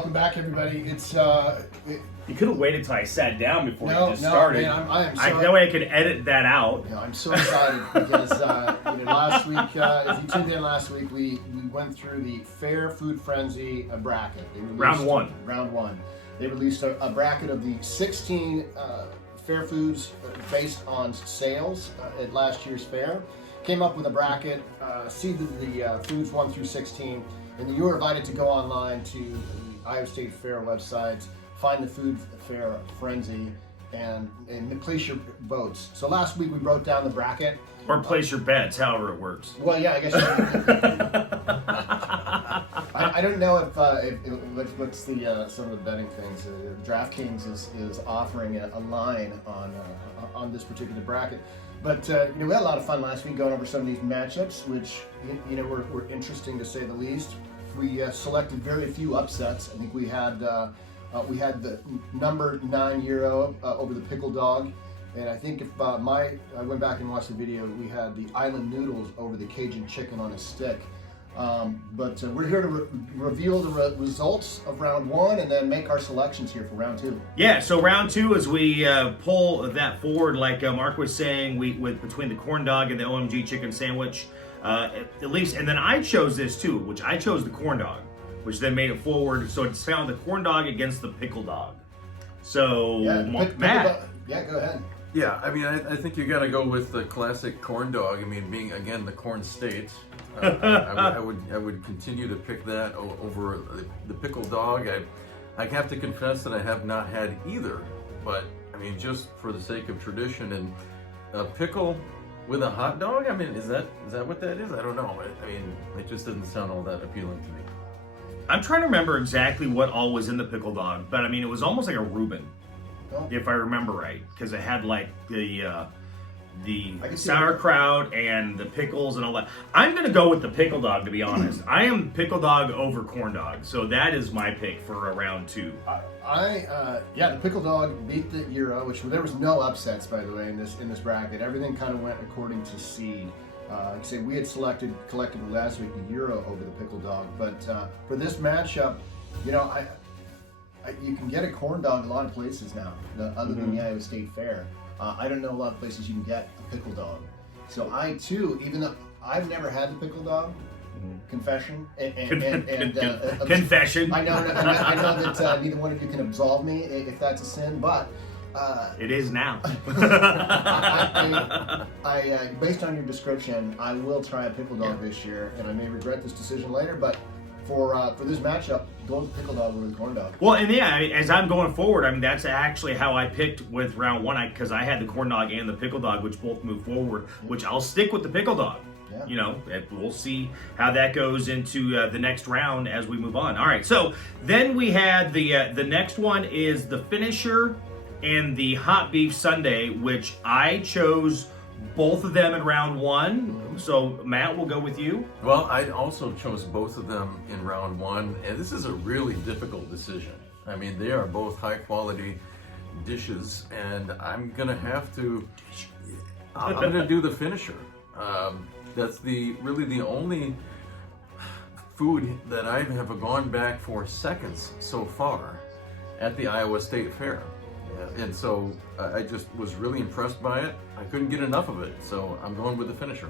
welcome back, everybody. It's You could have waited till I sat down before you just no, started. man, I am so. that way I could edit that out. I'm so excited because last week, if you tuned in last week, we went through the Fair Food Frenzy bracket. Round one. Round one. They released a bracket of the 16 fair foods based on sales at last year's fair. Came up with a bracket, seeded the foods 1 through 16, and then you were invited to go online to the Iowa State Fair website, find the Food Fair Frenzy, and place your votes. So last week we broke down the bracket. Or place your bets, however it works. Well, yeah, I guess. I don't know if what's the some of the betting things. DraftKings is offering a line on this particular bracket. But we had a lot of fun last week going over some of these matchups, which were interesting to say the least. We selected very few upsets. I think we had the number 9 Euro over the Pickle Dog, and I think if I went back and watched the video, we had the Island Noodles over the Cajun Chicken on a Stick. But we're here to reveal the results of round one and then make our selections here for round two. Yeah, so round two, as we pull that forward, like Mark was saying, between the corn dog and the OMG chicken sandwich, at least, and then I chose this too, which I chose the corn dog, which then made it forward. So it's found the corn dog against the pickle dog. So Matt, yeah, go ahead. Yeah, I mean, I think you got to go with the classic corn dog. I mean, being again the corn state, I would continue to pick that over the pickle dog. I have to confess that I have not had either, but I mean, just for the sake of tradition, and a pickle with a hot dog. I mean, is that what that is? I don't know. I mean, it just doesn't sound all that appealing to me. I'm trying to remember exactly what all was in the pickle dog, but I mean, it was almost like a Reuben. If I remember right, because it had like the sauerkraut and the pickles and all that. I'm gonna go with the pickle dog, to be honest. I am pickle dog over corn dog, so that is my pick for round two. The pickle dog beat the Euro, which there was no upsets, by the way, in this bracket. Everything kind of went according to seed. Like I say, we had selected collectively last week the Euro over the pickle dog, but for this matchup, you can get a corn dog a lot of places now, other than the Iowa State Fair. I don't know a lot of places you can get a pickle dog. So I too, even though I've never had the pickle dog, confession, confession. I know that neither one of you can absolve me if that's a sin, but it is now. I based on your description, I will try a pickle dog this year, and I may regret this decision later, but for this matchup, go with the pickle dog over the corn dog. Well, and yeah, as I'm going forward, I mean, that's actually how I picked with round one, because I had the corn dog and the pickle dog, which both moved forward, which I'll stick with the pickle dog. Yeah. We'll see how that goes into the next round as we move on. All right, so then we had the next one is the finisher and the hot beef sundae, which I chose both of them in round one. So Matt, we'll go with you. Well, I also chose both of them in round one, and this is a really difficult decision. I mean, they are both high quality dishes, and I'm gonna do the finisher. That's really the only food that I have gone back for seconds so far at the Iowa State Fair. And so I just was really impressed by it. I couldn't get enough of it, so I'm going with the finisher.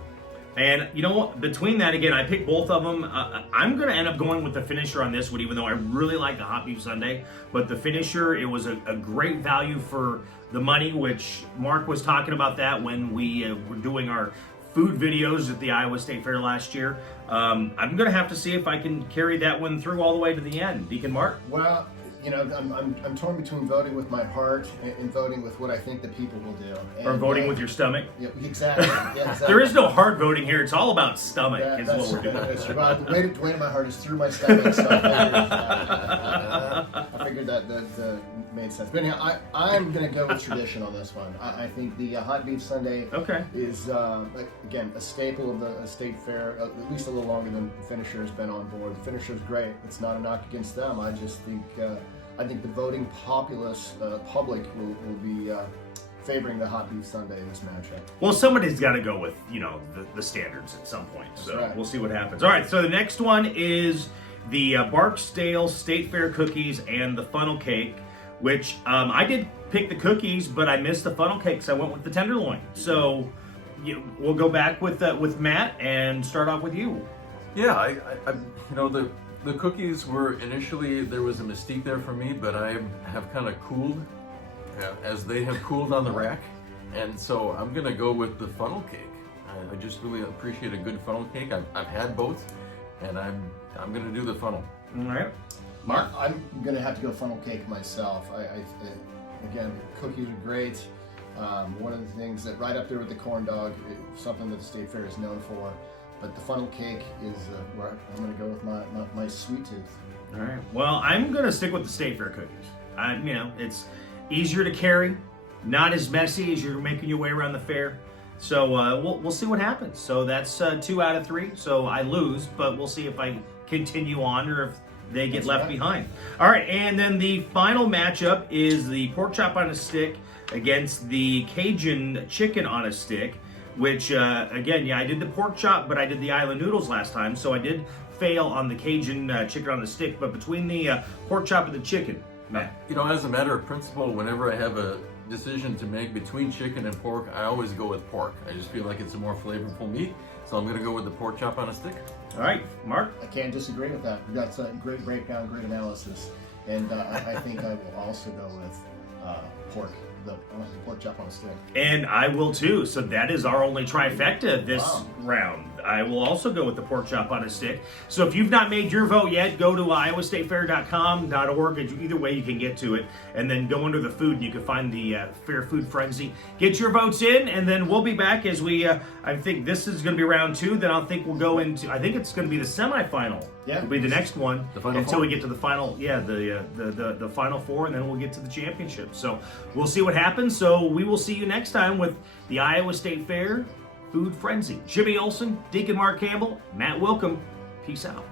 And you know what? Between that, again, I picked both of them. I'm going to end up going with the finisher on this one, even though I really like the hot beef sundae. But the finisher, it was a great value for the money, which Mark was talking about that when we were doing our food videos at the Iowa State Fair last year. I'm going to have to see if I can carry that one through all the way to the end. Deacon Mark? Well, I'm torn between voting with my heart and voting with what I think the people will do. Or voting with your stomach? Yeah, exactly. Yeah, exactly. There is no heart voting here. It's all about stomach, is what we're doing. The weight of my heart is through my stomach, so I figured that made sense. But anyhow, I'm going to go with tradition on this one. I think the hot beef sundae is, again, a staple of the State Fair, at least a little longer than the finisher has been on board. The finisher is great. It's not a knock against them. I just think the voting populace, public will be favoring the hot beef sundae in this matchup. Well, somebody's got to go with, the standards at some point. So We'll see what happens. All right, so the next one is the Barksdale State Fair cookies and the funnel cake, which I did pick the cookies, but I missed the funnel cake, so I went with the tenderloin. So we'll go back with Matt and start off with you. Yeah, I the cookies were initially, there was a mystique there for me, but I have kind of cooled as they have cooled on the rack, and so I'm gonna go with the funnel cake. I just really appreciate a good funnel cake. I've had both, and I'm gonna do the funnel. All right. Mark, I'm gonna have to go funnel cake myself. Again, cookies are great. One of the things that right up there with the corn dog, something that the State Fair is known for. But the funnel cake is where I'm going to go with my sweet tooth. All right. Well, I'm going to stick with the State Fair cookies. It's easier to carry, not as messy as you're making your way around the fair. So we'll see what happens. So that's 2 out of 3. So I lose, but we'll see if I continue on or if they get left behind. All right. And then the final matchup is the pork chop on a stick against the Cajun chicken on a stick. Which, again, I did the pork chop, but I did the island noodles last time, so I did fail on the Cajun chicken on the stick. But between the pork chop and the chicken, Matt. As a matter of principle, whenever I have a decision to make between chicken and pork, I always go with pork. I just feel like it's a more flavorful meat, so I'm going to go with the pork chop on a stick. All right, Mark? I can't disagree with that. We got a great breakdown, great analysis, and I think I will also go with pork. The pork chop on a stick. And I will too. So that is our only trifecta this round. I will also go with the pork chop on a stick. So if you've not made your vote yet, go to iowastatefair.com.org. Either way, you can get to it. And then go under the food and you can find the Fair Food Frenzy. Get your votes in, and then we'll be back as we, I think this is going to be round 2. Then I think we'll go into, I think it's going to be the semifinal. Yeah. It'll be the next one. The final until four. we get to the final, the final 4, and then we'll get to the championship. So we'll see what happens. So we will see you next time with the Iowa State Fair Food Frenzy. Jimmy Olson, Deacon Mark Campbell, Matt Wilkham. Peace out.